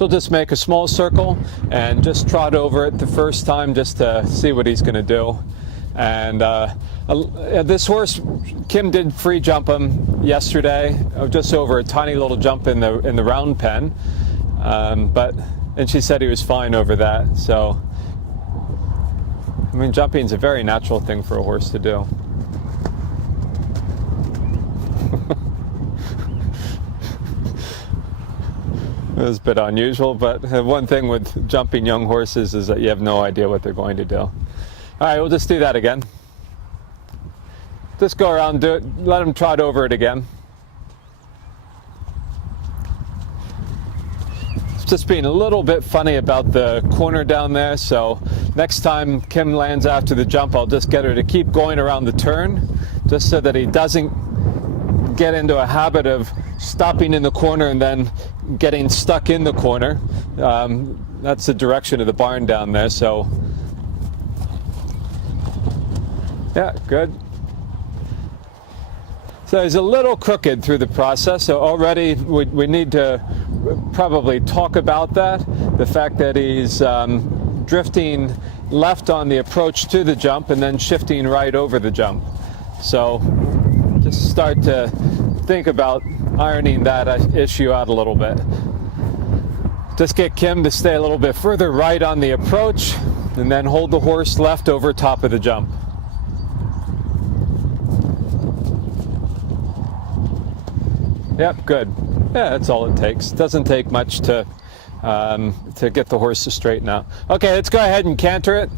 So we'll just make a small circle and just trot over it the first time just to see what he's going to do. And this horse, Kim did free jump him yesterday, just over a tiny little jump in the round pen, and she said he was fine over that. So, I mean, jumping is a very natural thing for a horse to do. It was a bit unusual, but one thing with jumping young horses is that you have no idea what they're going to do. All right, we'll just do that again. Just go around, do it, let them trot over it again. It's just being a little bit funny about the corner down there, so next time Kim lands after the jump, I'll just get her to keep going around the turn, just so that he doesn't get into a habit of stopping in the corner and then getting stuck in the corner. That's the direction of the barn down there, so yeah, good. So he's a little crooked through the process, so already we need to probably talk about that. The fact that he's drifting left on the approach to the jump and then shifting right over the jump. So just start to think about ironing that issue out a little bit. Just get Kim to stay a little bit further right on the approach and then hold the horse left over top of the jump. Yep, good. Yeah, that's all it takes. Doesn't take much to get the horse to straighten out. Okay, let's go ahead and canter it.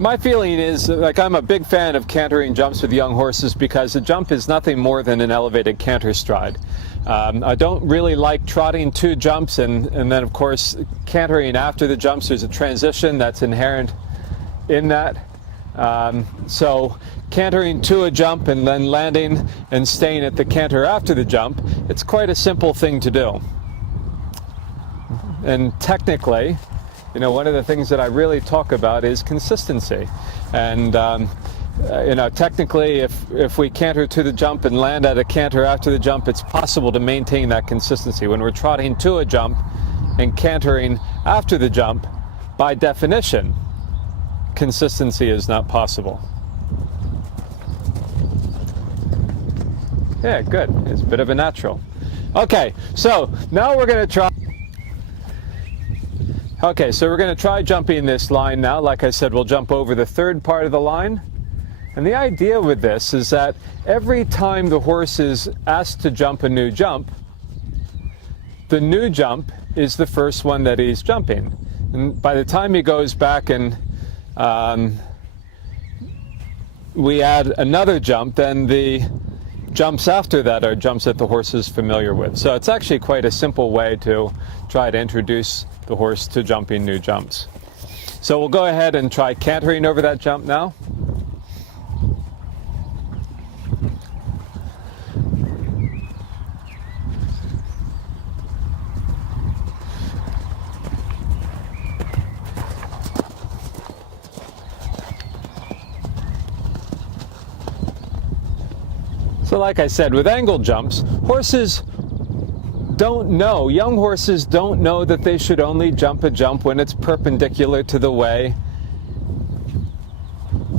My feeling is, like, I'm a big fan of cantering jumps with young horses because the jump is nothing more than an elevated canter stride. I don't really like trotting two jumps and then, of course, cantering after the jumps. There's a transition that's inherent in that. So cantering to a jump and then landing and staying at the canter after the jump, it's quite a simple thing to do. And technically, you know, one of the things that I really talk about is consistency. And, you know, technically, if we canter to the jump and land at a canter after the jump, it's possible to maintain that consistency. When we're trotting to a jump and cantering after the jump, by definition, consistency is not possible. Yeah, good. It's a bit of a natural. Okay, so now we're going to try. Okay, so we're going to try jumping this line now. Like I said, we'll jump over the third part of the line. And the idea with this is that every time the horse is asked to jump a new jump, the new jump is the first one that he's jumping. And by the time he goes back and we add another jump, then the jumps after that are jumps that the horse is familiar with. So it's actually quite a simple way to try to introduce the horse to jumping new jumps. So we'll go ahead and try cantering over that jump now. So like I said, with angle jumps, horses don't know, young horses don't know that they should only jump a jump when it's perpendicular to the way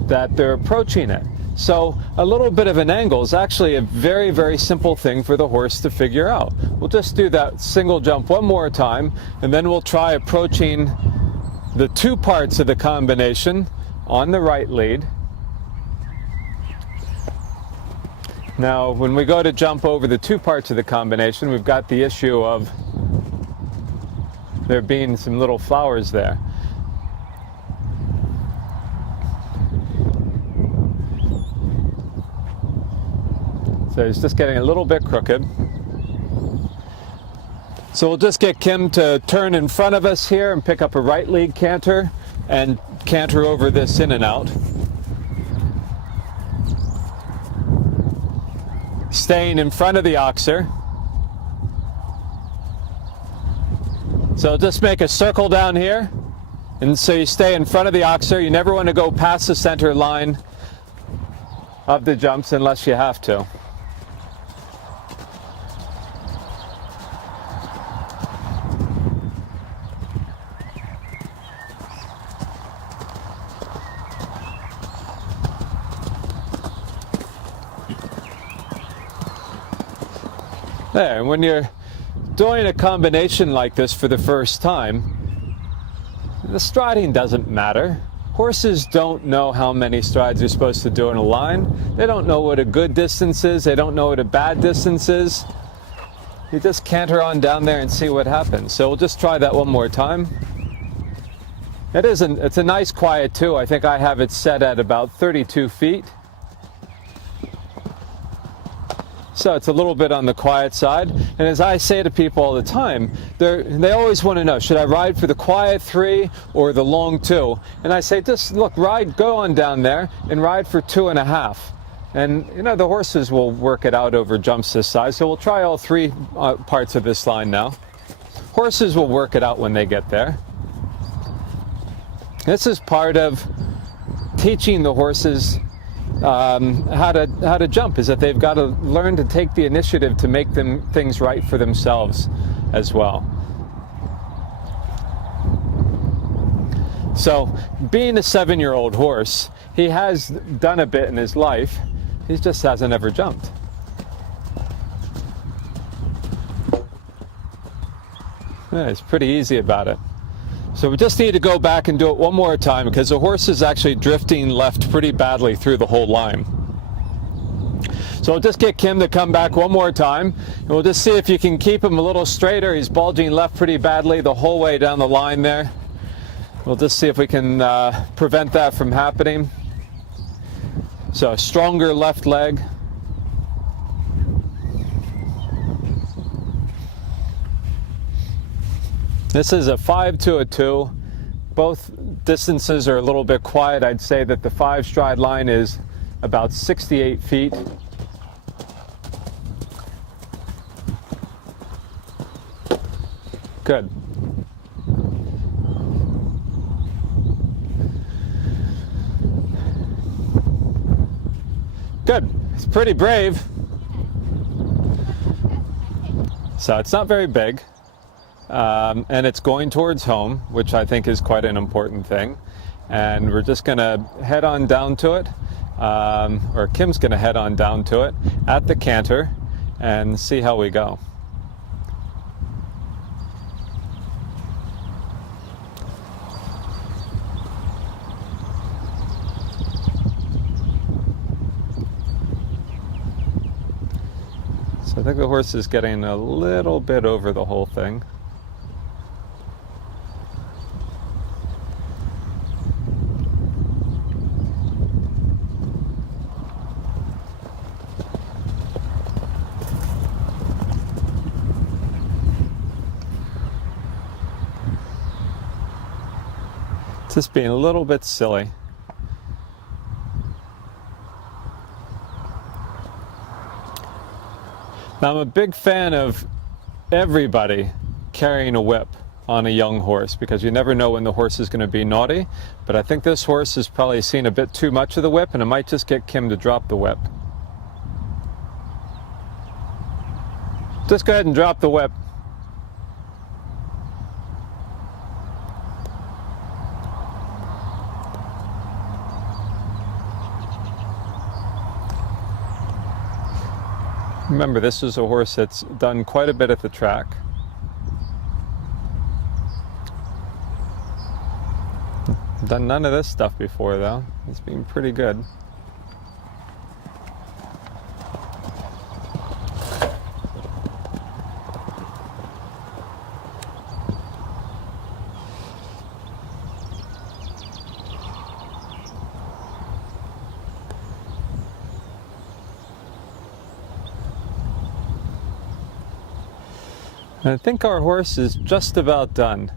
that they're approaching it. So a little bit of an angle is actually a very, very simple thing for the horse to figure out. We'll just do that single jump one more time, and then we'll try approaching the two parts of the combination on the right lead. Now, when we go to jump over the two parts of the combination, we've got the issue of there being some little flowers there. So it's just getting a little bit crooked. So we'll just get Kim to turn in front of us here and pick up a right lead canter and canter over this in and out. Staying in front of the oxer. So just make a circle down here, and so you stay in front of the oxer. You never want to go past the center line of the jumps unless you have to. There, and when you're doing a combination like this for the first time, the striding doesn't matter. Horses don't know how many strides you're supposed to do in a line. They don't know what a good distance is. They don't know what a bad distance is. You just canter on down there and see what happens. So we'll just try that one more time. It's a nice quiet too. I think I have it set at about 32 feet. So it's a little bit on the quiet side. And as I say to people all the time, they always want to know, should I ride for the quiet 3 or the long 2? And I say, just look, go on down there and ride for 2.5. And you know, the horses will work it out over jumps this size. So we'll try all 3 parts of this line now. Horses will work it out when they get there. This is part of teaching the horses how to jump, is that they've got to learn to take the initiative to make things right for themselves as well. So being a 7-year-old horse, he has done a bit in his life. He just hasn't ever jumped. Yeah, it's pretty easy about it. So we just need to go back and do it one more time, because the horse is actually drifting left pretty badly through the whole line. So we'll just get Kim to come back one more time, and we'll just see if you can keep him a little straighter. He's bulging left pretty badly the whole way down the line there. We'll just see if we can prevent that from happening. So a stronger left leg. This is a 5 to a 2. Both distances are a little bit quiet. I'd say that the 5 stride line is about 68 feet. Good. Good. It's pretty brave. So it's not very big. And it's going towards home, which I think is quite an important thing. And we're just going to head on down to it, or Kim's going to head on down to it at the canter and see how we go. So I think the horse is getting a little bit over the whole thing. Just being a little bit silly. Now, I'm a big fan of everybody carrying a whip on a young horse, because you never know when the horse is going to be naughty. But I think this horse has probably seen a bit too much of the whip, and it might just get Kim to drop the whip. Just go ahead and drop the whip. Remember, this is a horse that's done quite a bit at the track. Done none of this stuff before, though. It's been pretty good. I think our horse is just about done.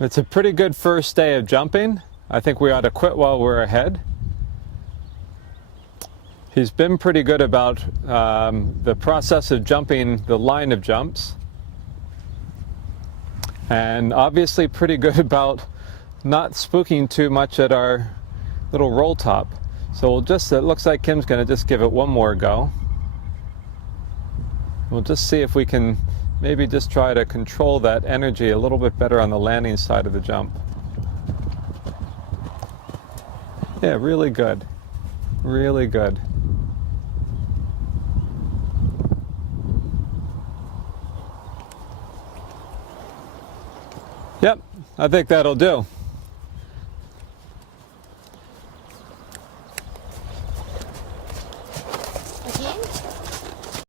It's a pretty good first day of jumping. I think we ought to quit while we're ahead. He's been pretty good about the process of jumping the line of jumps. And obviously pretty good about not spooking too much at our little roll top. So we'll just, it looks like Kim's going to just give it one more go. We'll just see if we can maybe just try to control that energy a little bit better on the landing side of the jump. Yeah, really good. Really good. Yep, I think that'll do.